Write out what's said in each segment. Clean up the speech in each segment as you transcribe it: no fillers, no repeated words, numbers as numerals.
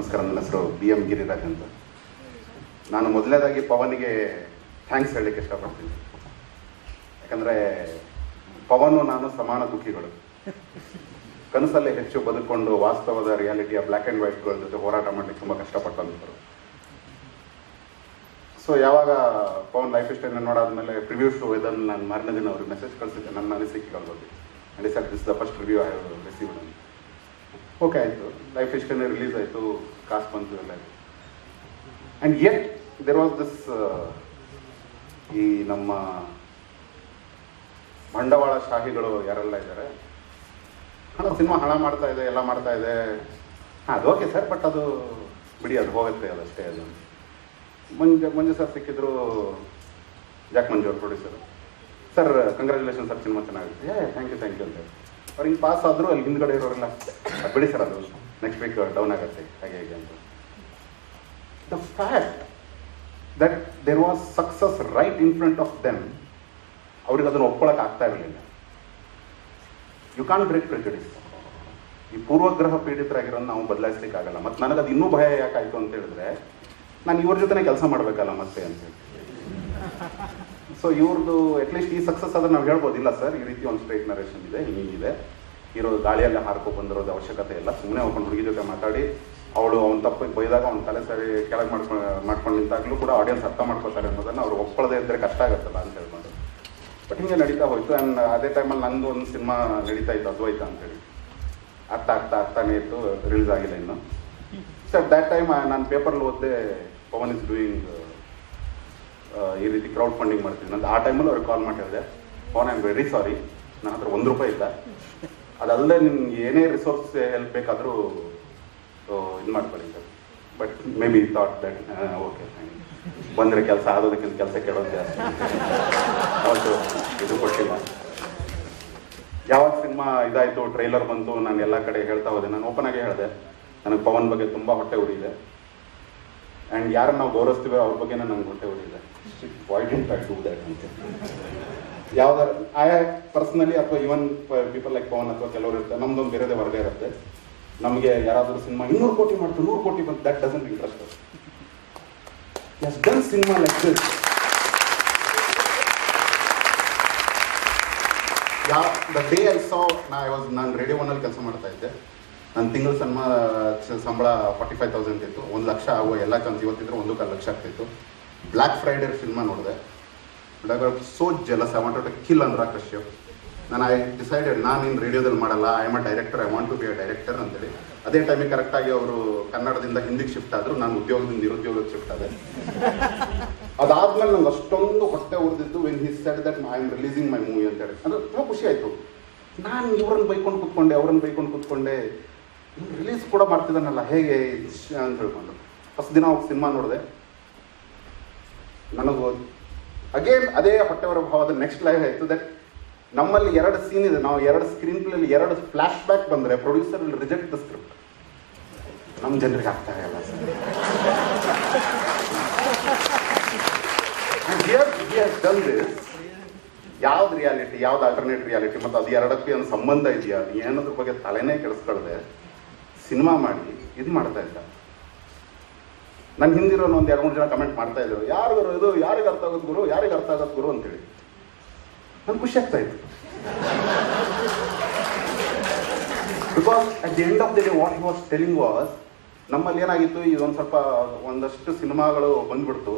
ನಮಸ್ಕಾರ. ನನ್ನ ಹೆಸರು BM ಗಿರಿರಾಜ್ ಅಂತ. ನಾನು ಮೊದಲನೇದಾಗಿ ಪವನ್ಗೆ ಥ್ಯಾಂಕ್ಸ್ ಹೇಳಲಿಕ್ಕೆ ಇಷ್ಟಪಡ್ತೀನಿ. ಯಾಕಂದರೆ ಪವನು ನಾನು ಸಮಾನ ದುಃಖಿಗಳು. ಕನಸಲ್ಲೇ ಹೆಚ್ಚು ಬದುಕೊಂಡು ವಾಸ್ತವದ ರಿಯಾಲಿಟಿಯ ಬ್ಲ್ಯಾಕ್ ಆ್ಯಂಡ್ ವೈಟ್ಗಳ ಜೊತೆ ಹೋರಾಟ ಮಾಡಲಿಕ್ಕೆ ತುಂಬ ಕಷ್ಟಪಟ್ಟಂಥವ್ರು. ಸೊ ಯಾವಾಗ ಪವನ್ ಲೈಫ್ ಸ್ಟೈಲ್ನ ನೋಡಾದ್ಮೇಲೆ ಪ್ರಿವ್ಯೂ ಶೋ ಇದನ್ನು ನಾನು ಮಾರನೇ ದಿನ ಅವ್ರಿಗೆ ಮೆಸೇಜ್ ಕಳಿಸಿದ್ದೆ ನನ್ನ ಅನಿಸಿಕೆಗಳ ಬಗ್ಗೆ. And sir this the first review I have received ಅಂತ. ಓಕೆ ಆಯಿತು, ಲೈಫ್ ಸ್ಟೈಲ್ನೇ ರಿಲೀಸ್ ಆಯಿತು, ಕಾಸು ಬಂತು, ಎಲ್ಲ ಆಯಿತು. And yet there was this ಈ ನಮ್ಮ ಬಂಡವಾಳ ಶಾಹಿಗಳು ಯಾರೆಲ್ಲ ಇದ್ದಾರೆ, ಸಿನಿಮಾ ಹಣ ಮಾಡ್ತಾ ಇದೆ, ಎಲ್ಲ ಮಾಡ್ತಾ ಇದೆ, ಹಾಂ ಅದು ಓಕೆ ಸರ್, ಬಟ್ ಅದು ಬಿಡಿ, ಅದು ಹೋಗುತ್ತೆ, ಅದಷ್ಟೇ. ಅದು ಮಂಜು ಸರ್ ಸಿಕ್ಕಿದ್ರು, ಜಾಕ್ ಮಂಜು ಅವ್ರು producer. Sir congratulation sir, cinema ಚೆನ್ನಾಗಿದೆ, ಥ್ಯಾಂಕ್ ಯು ಅಂತ ಹೇಳಿ ಅವ್ರು ಹಿಂಗೆ ಪಾಸ್ ಆದರೂ ಅಲ್ಲಿ ಹಿಂದ್ಗಡೆ ಇರೋರೆಲ್ಲ ಬಿಡಿ ಸರ್, ಅದು ನೆಕ್ಸ್ಟ್ ವೀಕ್ ಡೌನ್ ಆಗುತ್ತೆ, ಹಾಗೆ ಹೇಗೆ ಅಂತ. The fact that there was success right in front of them, ಅವ್ರಿಗೆ ಅದನ್ನು ಒಪ್ಕೊಳ್ಳೋಕೆ ಆಗ್ತಾ ಇರಲಿಲ್ಲ. You can't break prejudice. ಈ ಪೂರ್ವಗ್ರಹ ಪೀಡಿತರಾಗಿರೋದು ನಾವು ಬದಲಾಯಿಸ್ಲಿಕ್ಕೆ ಆಗಲ್ಲ. ಮತ್ತು ನನಗದು ಇನ್ನೂ ಭಯ ಯಾಕಾಯಿತು ಅಂತ ಹೇಳಿದ್ರೆ, ನಾನು ಇವ್ರ ಜೊತೆ ಕೆಲಸ ಮಾಡಬೇಕಲ್ಲ ಮತ್ತೆ ಅಂತೇಳಿ. ಸೊ ಇವ್ರದ್ದು ಅಟ್ಲೀಸ್ಟ್ ಈ ಸಕ್ಸಸ್ ಆದ್ರೆ ನಾವು ಹೇಳ್ಬೋದಿಲ್ಲ ಸರ್, ಈ ರೀತಿ ಒಂದು ಸ್ಟ್ರೈಟ್ ನರೇಷನ್ ಇದೆ, ಹೀಗಿದೆ, ಇರೋ ಗಾಳಿಯಲ್ಲೇ ಹಾರ್ಕೊ ಬಂದಿರೋದು ಅವಶ್ಯಕತೆ ಇಲ್ಲ. ಸುಮ್ಮನೆ ಹೋಗ್ಕೊಂಡು ಹುಡುಗಿ ಜೊತೆ ಮಾತಾಡಿ ಅವಳು ಅವ್ನ ತಪ್ಪಿಗೆ ಬೈದಾಗ ಅವ್ನ ತಲೆ ಸರಿ ಕೆಳಗೆ ಮಾಡ್ಕೊಂಡು ನಿಂತಾಗಲೂ ಕೂಡ ಆಡಿಯನ್ಸ್ ಅರ್ಥ ಮಾಡ್ಕೋತಾರೆ ಅನ್ನೋದನ್ನು ಅವ್ರು ಒಪ್ಕೊಳ್ಳದೆ ಇದ್ದರೆ ಕಷ್ಟ ಆಗುತ್ತಲ್ಲ ಅಂತ ಹೇಳ್ಕೊಂಡು. ಬಟ್ ಹಿಂಗೆ ನಡೀತಾ ಹೋಯ್ತು. ಆ್ಯಂಡ್ ಅದೇ ಟೈಮಲ್ಲಿ ನಂದು ಒಂದು ಸಿನಿಮಾ ನಡೀತಾ ಇತ್ತು, ಅದ್ವೈತ ಅಂತೇಳಿ. ಆಗ್ತಾನೇ ಇತ್ತು, ರಿಲೀಸ್ ಆಗಿಲ್ಲ ಇನ್ನು. ಸೊ ಅಟ್ ದ್ಯಾಟ್ ಟೈಮ್ ನಾನು ಪೇಪರ್ಲ್ಲಿ ಓದಿದೆ ಪವನ್ ಇಸ್ ಡೂಯಿಂಗ್ ಈ ರೀತಿ ಕ್ರೌಡ್ ಫಂಡಿಂಗ್ ಮಾಡ್ತೀನಿ ಅಂತ. ಆ ಟೈಮಲ್ಲಿ ಅವ್ರಿಗೆ ಕಾಲ್ ಮಾಡಿ ಹೇಳಿದೆ, Pavan I am very sorry, ನನ್ನ ಹತ್ರ ₹1 ಇಲ್ಲ, ಅದಲ್ಲದೆ ನಿಮ್ಗೆ ಏನೇ ರಿಸೋರ್ಸ್ ಹೆಲ್ಪ್ ಬೇಕಾದರೂ ಇದು ಮಾಡ್ಕೊಳ್ಳಿ sir. But may be thought that okay ಬಂದರೆ ಕೆಲಸ ಆಗೋದಕ್ಕಿಂತ ಕೆಲಸ ಕೇಳೋದು ಜಾಸ್ತಿ. ಅವತ್ತು ಇದು ಕೊಟ್ಟಿಲ್ಲ. ಯಾವಾಗ ಸಿನಿಮಾ ಇದಾಯಿತು, ಟ್ರೈಲರ್ ಬಂತು, ನಾನು ಎಲ್ಲ ಕಡೆ ಹೇಳ್ತಾ ಹೋದೆ. ನಾನು ಓಪನ್ ಆಗಿ ಹೇಳಿದೆ, ನನಗೆ ಪವನ್ ಬಗ್ಗೆ ತುಂಬ ಹೊಟ್ಟೆ ಉರಿದೆ. ಆ್ಯಂಡ್ ಯಾರನ್ನು ನಾವು ಗೌರವಿಸ್ತೀವೋ ಅವ್ರ ಬಗ್ಗೆನೇ ನನಗೆ ಹೊಟ್ಟೆ ಉರಿದೆ. Why didn't I do that ಅಂತ. ಯಾವ್ದಾರು ಪರ್ಸ್ನಲಿ ಅಥವಾ ಇವನ್ ಪೀಪಲ್ ಲೈಕ್ ಪವನ್ ಅಥವಾ ಕೆಲವರು ಇರ್ತಾರೆ, ನಮ್ದೊಂದು ಬೇರೆದೇ ವರ್ಗ ಇರುತ್ತೆ. ನಮಗೆ ಯಾರಾದರೂ ಸಿನಿಮಾ 200 ಕೋಟಿ ಮಾಡ್ತು, 100 ಕೋಟಿ ಬಂತು, that doesn't interest. Has done cinema like this. The day I saw, ನಾನು ರೇಡಿಯೋ 1 ಕೆಲಸ ಮಾಡ್ತಾ ಇದ್ದೆ. ನನ್ನ ತಿಂಗಳ ಸಂಬಳ 45,000 ಇತ್ತು. 1 ಲಕ್ಷ ಆಗುವ ಎಲ್ಲ ಚಾನ್ಸ್ ಇವತ್ತಿದ್ರೆ 1.25 ಲಕ್ಷ ಆಗ್ತಿತ್ತು. ಬ್ಲ್ಯಾಕ್ ಫ್ರೈಡೇ ಸಿನಿಮಾ ನೋಡಿದೆ. But I got so jealous, I wanted to kill Anurag Kashyap. ನಾನು ಐ ಡಿಸೈಡೆಡ್, ನಾನು ಇನ್ನು ರೇಡಿಯೋದಲ್ಲಿ ಮಾಡಲ್ಲ, I am a director, I want to be a director ಅಂತೇಳಿ. ಅದೇ ಟೈಮಿಗೆ ಕರೆಕ್ಟಾಗಿ ಅವರು ಕನ್ನಡದಿಂದ ಹಿಂದಿಗೆ ಶಿಫ್ಟ್ ಆದರು, ನಾನು ಉದ್ಯೋಗದಿಂದ ನಿರುದ್ಯೋಗಕ್ಕೆ ಶಿಫ್ಟ್ ಆದೆ. ಅದಾದ್ಮೇಲೆ ನಂಗೆ ಅಷ್ಟೊಂದು ಹೊಟ್ಟೆ ಉರಿದಿದ್ದು when he said that I am releasing my movie ಅಂತೇಳಿ. ಅಂದರೆ ತುಂಬ ಖುಷಿ ಆಯಿತು. ನಾನು ಇವ್ರನ್ನ ಬೈಕೊಂಡು ಕೂತ್ಕೊಂಡೆ, ಅವ್ರನ್ನ ಬೈಕೊಂಡು ಕೂತ್ಕೊಂಡೆ, ರಿಲೀಸ್ ಕೂಡ ಮಾಡ್ತಿದ್ದಾನಲ್ಲ ಹೇಗೆ ಅಂತ ಹೇಳ್ಕೊಂಡು ಫಸ್ಟ್ ದಿನ ಹೋಗಿ ಸಿನಿಮಾ ನೋಡಿದೆ. ನನಗೂ ಅಗೇನ್ ಅದೇ ಹೊಟ್ಟೆವರ ಭಾವದ ನೆಕ್ಸ್ಟ್ ಲೈವ್ ಆಯಿತು. ದಟ್ ನಮ್ಮಲ್ಲಿ 2 ಸೀನ್ ಇದೆ, ನಾವು 2 ಸ್ಕ್ರೀನ್ ಪ್ಲೇಲಿ 2 ಫ್ಲ್ಯಾಶ್ ಬ್ಯಾಕ್ ಬಂದರೆ producer will reject the script. ನಮ್ಮ ಜನರಿಗೆ ಆಗ್ತಾ ಇಲ್ಲ ಸರ್. Done this. ಯಾವ್ದು ರಿಯಾಲಿಟಿ, ಯಾವ್ದು ಆಲ್ಟರ್ನೇಟ್ ರಿಯಾಲಿಟಿ, ಮತ್ತು ಅದು 2ಕ್ಕೆ ಒಂದು ಸಂಬಂಧ ಇದೆಯಾ, ಅದು ಏನದ್ರ ಬಗ್ಗೆ ತಲೆನೇ ಕೆಡಿಸ್ಕೊಳ್ದೆ ಸಿನಿಮಾ ಮಾಡಿ ಇದು ಮಾಡ್ತಾ ಇದ್ದ. ನನ್ನ ಹಿಂದಿರೋನು ಒಂದು 2-3 ಜನ ಕಮೆಂಟ್ ಮಾಡ್ತಾ ಇದ್ರು, ಯಾರು ಗುರು ಇದು, ಯಾರಿಗೆ ಅರ್ಥ ಆಗೋದು ಗುರು, ಯಾರಿಗೆ ಅರ್ಥ ಆಗೋದು ಗುರು ಅಂತೇಳಿ. ನನ್ಗೆ ಖುಷಿ ಆಗ್ತಾ ಇತ್ತು. Because at the end of the day what he was telling was, ನಮ್ಮಲ್ಲಿ ಏನಾಗಿತ್ತು, ಇದೊಂದು ಸ್ವಲ್ಪ ಒಂದಷ್ಟು ಸಿನಿಮಾಗಳು ಬಂದ್ಬಿಡ್ತು.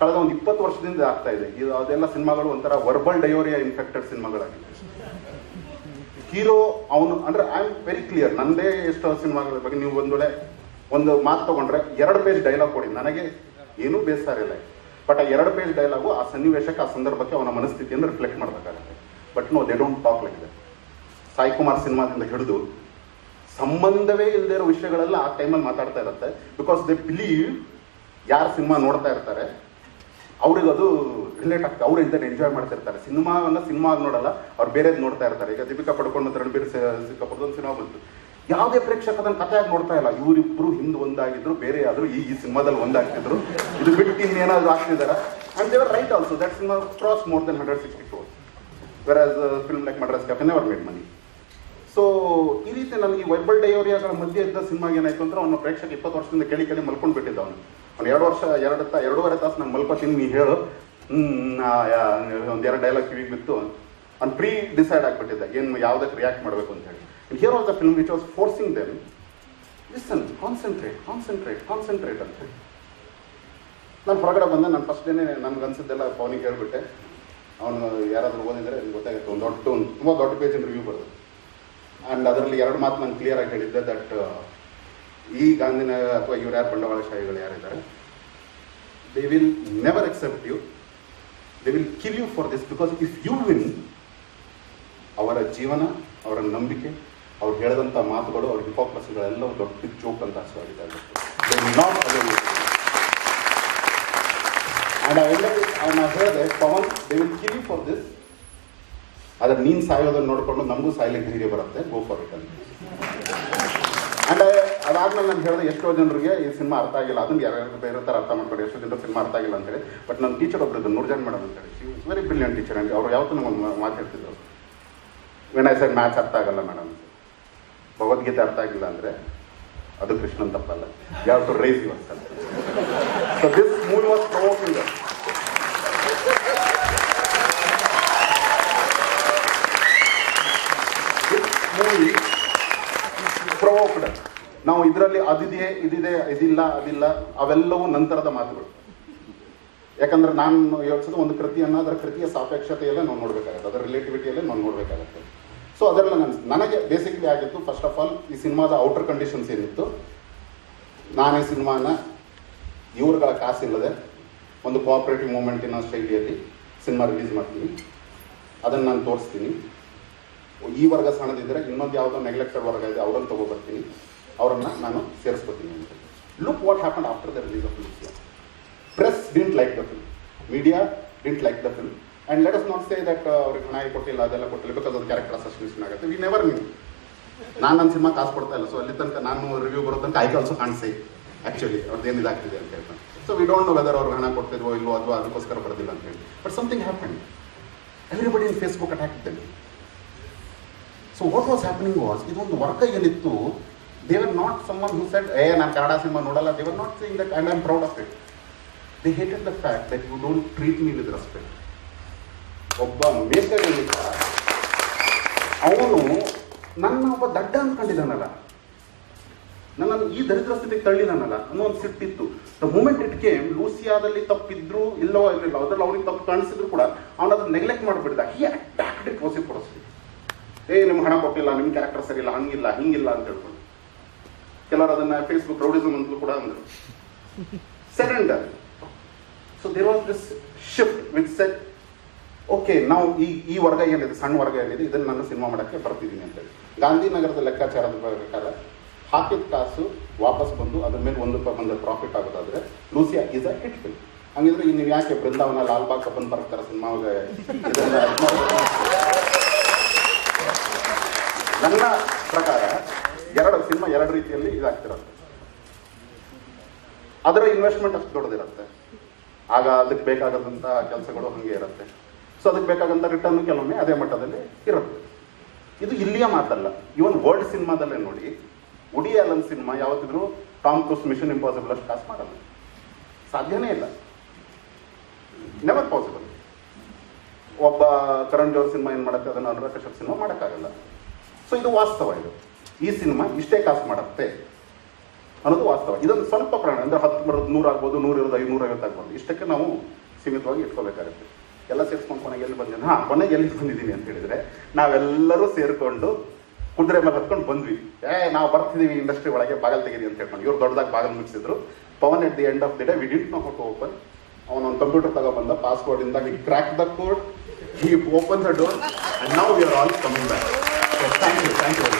ಕಳೆದ ಒಂದು 20 ವರ್ಷದಿಂದ ಆಗ್ತಾ ಇದೆ ಇದು. ಅದೆಲ್ಲ ಸಿನಿಮಾಗಳು ಒಂಥರ ವರ್ಬಲ್ ಡಯೋರಿಯಾ ಇನ್ಫೆಕ್ಟೆಡ್ ಸಿನಿಮಾಗಳಾಗಿದೆ. ಹೀರೋ ಅವನು ಅಂದರೆ ಐ ಆಮ್ ವೆರಿ ಕ್ಲಿಯರ್. ನನ್ನದೇ ಎಷ್ಟೋ ಸಿನಿಮಾಗಳ ಬಗ್ಗೆ ನೀವು ಒಂದು ಮಾತು ತೊಗೊಂಡ್ರೆ 2 ಪೇಜ್ ಡೈಲಾಗ್ ಕೊಡಿ, ನನಗೆ ಏನೂ ಬೇಸರ ಇಲ್ಲ. ಬಟ್ ಆ 2 ಪೇಜ್ ಡೈಲಾಗು ಆ ಸನ್ನಿವೇಶಕ್ಕೆ, ಆ ಸಂದರ್ಭಕ್ಕೆ, ಅವನ ಮನಸ್ಥಿತಿಯನ್ನು ರಿಫ್ಲೆಕ್ಟ್ ಮಾಡಬೇಕಾಗುತ್ತೆ. But no, they don't talk like that. Sai Kumar ಸಿನಿಮಾದಿಂದ ಹಿಡಿದು ಸಂಬಂಧವೇ ಇಲ್ಲದೆ ಇರೋ ವಿಷಯಗಳೆಲ್ಲ ಆ ಟೈಮಲ್ಲಿ ಮಾತಾಡ್ತಾ ಇರುತ್ತೆ. ಬಿಕಾಸ್ ದೇ ಬಿಲೀವ್ ಯಾರು ಸಿನಿಮಾ ನೋಡ್ತಾ ಇರ್ತಾರೆ ಅವ್ರಿಗೆ ಅದು ರಿಲೇಟ್ ಆಗ್ತದೆ, ಅವ್ರು ಇಂಥ ಎಂಜಾಯ್ ಮಾಡ್ತಿರ್ತಾರೆ. ಸಿನಿಮಾ ನೋಡಲ್ಲ, ಅವ್ರು ಬೇರೆದು ನೋಡ್ತಾ ಇರ್ತಾರೆ. ಈಗ ದೀಪಿಕಾ ಪಡ್ಕೊಂಡು ಮತ್ತು ರಣಬೀರ್ ಸಿಕ್ಕಾಪಡ್ದು ಸಿನಿಮಾ ಬಂತು, ಯಾವುದೇ ಪ್ರೇಕ್ಷಕ ಅದನ್ನು ಕಥೆಯಾಗಿ ನೋಡ್ತಾ ಇಲ್ಲ. ಇವರಿಬ್ಬರು ಹಿಂದೆ ಒಂದಾಗಿದ್ರು, ಬೇರೆ ಆದರೂ ಈ ಸಿನಿಮಾದಲ್ಲಿ ಒಂದಾಗ್ತಿದ್ರು, ಇದು ಬಿಟ್ಟು ಇನ್ನೇನಾದರೂ ಆಗ್ತಿದಾರ. And they were right also. That cinema cross more than 160 crores, whereas film like Madras cafe never made money. So ಈ ರೀತಿ ನನಗೆ ಈ ವೈಬಲ್ ಡಯೋರಿಯಾಗಳ ಮಧ್ಯೆ ಇದ್ದ ಸಿನಿಮಾಗೆ ಏನಾಯ್ತು ಅಂದ್ರೆ ಅವನು ಪ್ರೇಕ್ಷಕ 20 ವರ್ಷದಿಂದ ಕೇಳಿ ಮಲ್ಕೊಂಡು ಬಿಟ್ಟಿದ್ದ ಅವ್ನು 2 ವರ್ಷ 2.5 ತಾಸು ನಾನು ಮಲ್ಕೋತೀನಿ ನೀ ಹೇಳು ಒಂದೆರಡು ಡೈಲಾಗ್ ಕಿವಿಗೆ ಬಿತ್ತು ಅವ್ನು ಪ್ರೀ ಡಿಸೈಡ್ ಆಗಿಬಿಟ್ಟಿದ್ದ ಏನು ಯಾವುದಕ್ಕೆ ರಿಯಾಕ್ಟ್ ಮಾಡಬೇಕು ಅಂತ ಹೇಳಿ. Here was the film which was forcing them listen, concentrate ಅಂತ ಹೇಳಿ. ನಾನು ಹೊರಗಡೆ ಬಂದೆ. ನಾನು ಫಸ್ಟ್ ಡೇನೆ ನನಗನ್ಸಿದ್ದೆಲ್ಲ ಪವನಿಗೆ ಹೇಳ್ಬಿಟ್ಟೆ. ಅವನು ಯಾರಾದರೂ ಓದಿದರೆ ನನಗೆ ಗೊತ್ತಾಗುತ್ತೆ. ತುಂಬ ದೊಡ್ಡ ಪೇಜಿನ ರಿವ್ಯೂ ಬರೋದು. ಆ್ಯಂಡ್ ಅದರಲ್ಲಿ 2 ಮಾತು ನಾನು ಕ್ಲಿಯರಾಗಿ ಹೇಳಿದ್ದೆ, ದಟ್ ಈ ಗಾಂಧಿನ ಅಥವಾ ಇವ್ರು ಯಾರು ಬಂಡವಾಳಶಾಹಿಗಳು ಯಾರಿದ್ದಾರೆ, they will never accept you, they will kill you for this, because if you win, ಅವರ ಜೀವನ, ಅವರ ನಂಬಿಕೆ, ಅವ್ರು ಹೇಳಿದಂಥ ಮಾತುಗಳು, ಅವ್ರ ಹಿಪೋಕ್ರಸಿಗಳೆಲ್ಲವೂ ದೊಡ್ಡ ಜೋಕ್ ಅಂತ ಅರ್ಥವಾಗಿದ್ದಾರೆ. ಆ್ಯಂಡ್ ಅವನ್ನ ಹೇಳಿದೆ, Pavan, they will kill you for this, ಆದರೆ ನೀನು ಸಾಯೋದನ್ನು ನೋಡಿಕೊಂಡು ನಮಗೂ ಸಾಯ್ಲಿಕ್ಕೆ ಧೈರ್ಯ ಬರುತ್ತೆ, ಗೋ ಫಾರ್ ಇಟ್ ಅಂತ. ಆ್ಯಂಡ್ ಅದಾದ್ಮೇಲೆ ನಾನು ಹೇಳಿದೆ, ಎಷ್ಟೋ ಜನರಿಗೆ ಈ ಸಿನಿಮಾ ಅರ್ಥ ಆಗಿಲ್ಲ, ಅದನ್ನು ಯಾರು ಬೇರೆ ಥರ ಅರ್ಥ ಮಾಡ್ಕೊಂಡು ಎಷ್ಟೋ ಜನರು ಸಿನಿಮಾ ಅರ್ಥ ಆಗಿಲ್ಲ ಅಂತೇಳಿ. ಬಟ್ ನನ್ನ ಟೀಚರ್ ಒಬ್ಬರಿದ್ದು ನೂರ್ಜಾನ್ ಮೇಡಮ್ ಅಂತೇಳಿ, she is very brilliant teacher. And ಅವ್ರು ಯಾವತ್ತೂ ನಮಗೆ ಮಾತಾಡ್ತಿದ್ರು, ವೆನ್ ಐ ಸೆಡ್ ಮ್ಯಾಥ್ಸ್ ಅರ್ಥ ಆಗಲ್ಲ ಮೇಡಮ್, ಭಗವದ್ಗೀತೆ ಅರ್ಥ ಆಗಿಲ್ಲ ಅಂದರೆ ಅದು ಕೃಷ್ಣನ್ ತಪ್ಪಲ್ಲ, you have to raise yourself. So this movie was provoking. Movie provoked. ನಾವು ಇದರಲ್ಲಿ ಅದಿದೆ, ಇದಿಲ್ಲ, ಅದಿಲ್ಲ, ಅವೆಲ್ಲವೂ ನಂತರದ ಮಾತುಗಳು. ಯಾಕಂದ್ರೆ ನಾನು ಯೋಚಿಸೋದು ಒಂದು ಕೃತಿಯನ್ನು ಅದರ ಕೃತಿಯ ಸಾಪೇಕ್ಷತೆಯಲ್ಲೇ ನಾವು ನೋಡಬೇಕಾಗುತ್ತೆ, ಅದರ ರಿಲೇಟಿವಿಟಿಯಲ್ಲೇ ನಾವು ನೋಡಬೇಕಾಗುತ್ತೆ. ಸೊ ಅದರಲ್ಲಿ ನನಗೆ ಬೇಸಿಕಲಿ ಆಗಿತ್ತು, ಫಸ್ಟ್ ಆಫ್ ಆಲ್ ಈ ಸಿನಿಮಾದ ಔಟರ್ ಕಂಡೀಷನ್ಸ್ ಏನಿತ್ತು. ನಾನು ಈ ಸಿನಿಮಾನ ಇವ್ರುಗಳ ಕಾಸಿಲ್ಲದೆ ಒಂದು ಕೋಆಪರೇಟಿವ್ ಮೂಮೆಂಟಿನ ಶೈಲಿಯಲ್ಲಿ ಸಿನಿಮಾ ರಿಲೀಸ್ ಮಾಡ್ತೀನಿ, ಅದನ್ನು ನಾನು ತೋರಿಸ್ತೀನಿ. ಈ ವರ್ಗ ಸಣ್ಣದಿದ್ದರೆ ಇನ್ನೊಂದು ಯಾವುದೋ ನೆಗ್ಲೆಕ್ಟೆಡ್ ವರ್ಗ ಇದೆ, ಅವರನ್ನು ತೊಗೊಬರ್ತೀನಿ, ಅವರನ್ನು ನಾನು ಸೇರಿಸ್ಕೊತೀನಿ ಅಂತ. Look what happen after the release of Lucia. Press didn't like the film, media didn't like the film, and let us not say that ಅವ್ರಿಗೆ ಹಣ ಕೊಟ್ಟಿಲ್ಲ, ಅದೆಲ್ಲ ಕೊಟ್ಟಿಲ್ಲ, ಬಿಕಾಸ್ ಅದು ಕ್ಯಾರೆಕ್ಟರ್ ಅಸೋಸಿಯೇಷನ್ ಆಗುತ್ತೆ. We never knew. ನಾನು ನನ್ನ ಸಿನಿಮಾ ಕಾಸು ಕೊಡ್ತಾ ಇಲ್ಲ, ಸೊ ಅಲ್ಲಿ ತನಕ ನಾನು ರಿವ್ಯೂ ಬರೋ ತನಕ ಐ ಆಲ್ಸೋ ಕಾಣ್ ಸೇ ಆ್ಯಕ್ಚುಲಿ ಅವ್ರದ್ದು ಏನು ಇದಾಗ್ತಿದೆ ಅಂತ ಹೇಳ್ತಾರೆ. So we don't know whether ಅವ್ರಿಗೆ ಹಣ ಕೊಡ್ತಿದ್ವೋ ಇಲ್ವೋ, ಅಥವಾ ಅದಕ್ಕೋಸ್ಕರ ಬರೋದಿಲ್ಲ ಅಂತ ಹೇಳಿ. But something happen. Everybody in Facebook attack ಇದ್ದಲ್ಲಿ. So what was happening was, ಇದೊಂದು ವರ್ಗ ಏನಿತ್ತು, they were not someone who said ನಾನು ಕನ್ನಡ ಸಿನಿಮಾ ನೋಡಲ್ಲ, they were not saying that, and I am proud of it. They hated the fact that you don't treat me with respect. ಒಬ್ಬ maker ಏನಿದ್ದ ಅವನು ನನ್ನ ಒಬ್ಬ ದಡ್ಡ ಅಂದ್ಕೊಂಡಿದ್ದಾನಲ್ಲ, ನನ್ನನ್ನು ಈ ದರಿದ್ರ ಸ್ಥಿತಿಗೆ ತಳ್ಳಿದಾನಲ್ಲ ಅನ್ನೋ ಒಂದು ಸಿಟ್ಟಿತ್ತು. ದ ಮೂಮೆಂಟ್ ಇಟ್ ಕೇಮ್, ಲೂಸಿಯಾದಲ್ಲಿ ತಪ್ಪಿದ್ರು ಇಲ್ಲವೋ ಇರಲಿಲ್ಲ, ಅದ್ರಲ್ಲಿ ಅವ್ರಿಗೆ ತಪ್ಪು ಕಾಣಿಸಿದ್ರು ಕೂಡ ಅವನು ಅದನ್ನು ನೆಗ್ಲೆಕ್ಟ್ ಮಾಡಿಬಿಡ್ದ. He attacked it reciprocity. ನಿಮ್ಗೆ ಹಣ ಕೊಟ್ಟಿಲ್ಲ, ನಿಮ್ಮ ಕ್ಯಾರೆಕ್ಟರ್ ಸರಿ ಇಲ್ಲ, ಹಂಗಿಲ್ಲ ಹಿಂಗಿಲ್ಲ ಅಂತ ಹೇಳ್ಕೊಂಡು ಕೆಲವರು ಅದನ್ನು ಫೇಸ್ಬುಕ್ ರೌಡಿಸಮ್ ಅಂತಲೂ ಕೂಡ ಅಂದರು. Surrender. So there was this shift which set, okay ನಾವು ಈ ವರ್ಗ ಏನಿದೆ, ಸಣ್ಣ ವರ್ಗ ಏನಿದೆ, ಇದನ್ನು ನಾನು ಸಿನಿಮಾ ಮಾಡೋಕ್ಕೆ ಬರ್ತಿದ್ದೀನಿ ಅಂತೇಳಿ. ಗಾಂಧಿನಗರದ ಲೆಕ್ಕಾಚಾರದ ಪ್ರಕಾರ ಹಾಕಿದ ಕಾಸು ವಾಪಸ್ ಬಂದು ಅದ್ರ ಮೇಲೆ ₹1 ಬಂದ ಪ್ರಾಫಿಟ್ ಆಗೋದಾದ್ರೆ Lucia is a hit film. ಹಂಗಿದ್ರೆ ನೀವು ಯಾಕೆ ಬೃಂದಾವನ, ಲಾಲ್ಬಾಗ್ ಕಬ್ಬನ್ ಪಾರ್ಕ್ ಥರ ಸಿನಿಮಾಗ ನನ್ನ ಪ್ರಕಾರ ಸಿನಿಮಾ 2 ರೀತಿಯಲ್ಲಿ ಇದಾಗ್ತಿರುತ್ತೆ. ಅದರ ಇನ್ವೆಸ್ಟ್ಮೆಂಟ್ ಅಷ್ಟು ದೊಡ್ಡದಿರುತ್ತೆ, ಆಗ ಅದಕ್ಕೆ ಬೇಕಾಗದಂಥ ಕೆಲಸಗಳು ಹಾಗೆ ಇರುತ್ತೆ. ಸೊ ಅದಕ್ಕೆ ಬೇಕಾಗಂಥ ರಿಟರ್ನು ಕೆಲವೊಮ್ಮೆ ಅದೇ ಮಟ್ಟದಲ್ಲಿ ಇರುತ್ತೆ. ಇದು ಇಲ್ಲಿಯ ಮಾತಲ್ಲ, ಇವನ್ ವರ್ಲ್ಡ್ ಸಿನಿಮಾದಲ್ಲೇ ನೋಡಿ, ವುಡಿ ಆಲನ್ ಸಿನಿಮಾ ಯಾವತ್ತಿದ್ರು ಟಾಮ್ ಕ್ರೂಸ್ ಮಿಷನ್ ಇಂಪಾಸಿಬಲ್ ಅಷ್ಟು ಕಾಸು ಮಾಡಲ್ಲ, ಸಾಧ್ಯನೇ ಇಲ್ಲ, ನೆವರ್ ಪಾಸಿಬಲ್. ಒಬ್ಬ ಕರಣ್ ಜೋಹರ್ ಸಿನಿಮಾ ಏನು ಮಾಡುತ್ತೆ, ಅದನ್ನು ಅನುರಾಗ್ ಕಶ್ಯಪ್ ಸಿನಿಮಾ ಮಾಡೋಕ್ಕಾಗಲ್ಲ. ಸೊ ಇದು ವಾಸ್ತವ. ಇದು ಈ ಸಿನಿಮಾ ಇಷ್ಟೇ ಕಾಸು ಮಾಡುತ್ತೆ ಅನ್ನೋದು ವಾಸ್ತವ. ಇದೊಂದು ಸ್ವಲ್ಪ ಪ್ರಮಾಣ ಅಂದರೆ 10 ಬರೋದು 100 ಆಗ್ಬೋದು, 100 ಇರೋದು 550 ಆಗ್ಬೋದು, ಇಷ್ಟಕ್ಕೆ ನಾವು ಸೀಮಿತವಾಗಿ ಇಟ್ಕೋಬೇಕಾಗುತ್ತೆ. ಎಲ್ಲ ಸೇರಿಸ್ಕೊಂಡು ಕೊನೆಗೆ ಎಲ್ಲಿ ಬಂದಿದ್ದೀನಿ, ಕೊನೆಗೆ ಎಲ್ಲಿ ಬಂದಿದ್ದೀನಿ ಅಂತ ಹೇಳಿದರೆ, ನಾವೆಲ್ಲರೂ ಸೇರಿಕೊಂಡು ಕುದುರೆ ಮೇಲೆ ಹತ್ಕೊಂಡು ಬಂದ್ವಿ. ನಾವು ಬರ್ತಿದ್ದೀವಿ ಇಂಡಸ್ಟ್ರಿ ಒಳಗೆ, ಬಾಗಲ್ ತೆಗೀರಿ ಅಂತ ಹೇಳ್ಕೊಂಡು. ಇವ್ರು ದೊಡ್ಡದಾಗಿ ಬಾಗಲ್ ಮುಗಿಸಿದ್ರು. Pavan at the end of the day we didn't know how to open. ಅವನೊಂದು ಕಂಪ್ಯೂಟರ್ ತಗೊಬಂದ, ಪಾಸ್ವರ್ಡ್ ಇಂದ he crack the code, he open the door, and now we are all coming back. Thank you.